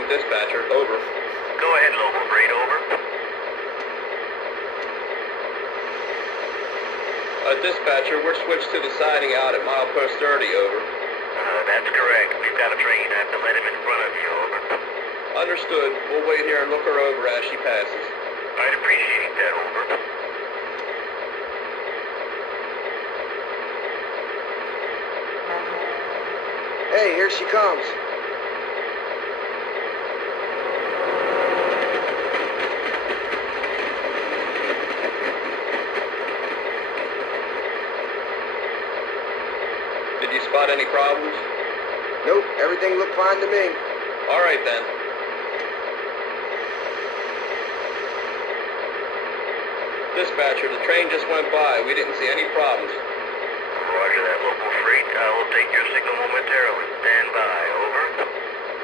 with dispatcher. Over. Go ahead, local freight, over. Dispatcher, we're switched to the siding out at milepost 30. Over. That's correct. We've got a train. I have to let him in front of you, over. Understood. We'll wait here and look her over as she passes. I'd appreciate that, over. Hey, here she comes. Did you spot any problems? Nope, everything looked fine to me. All right, then. Dispatcher, the train just went by. We didn't see any problems. Roger that, local freight. I will take your signal momentarily. Stand by, over.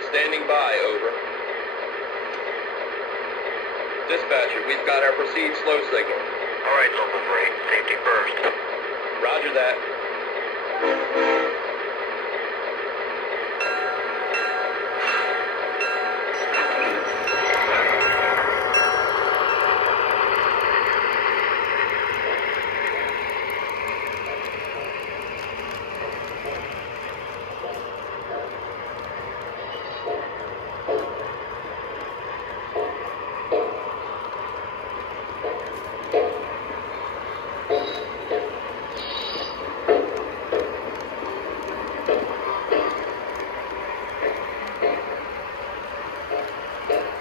Standing by, over. Dispatcher, we've got our proceed slow signal. All right, local freight. Safety first. Roger that.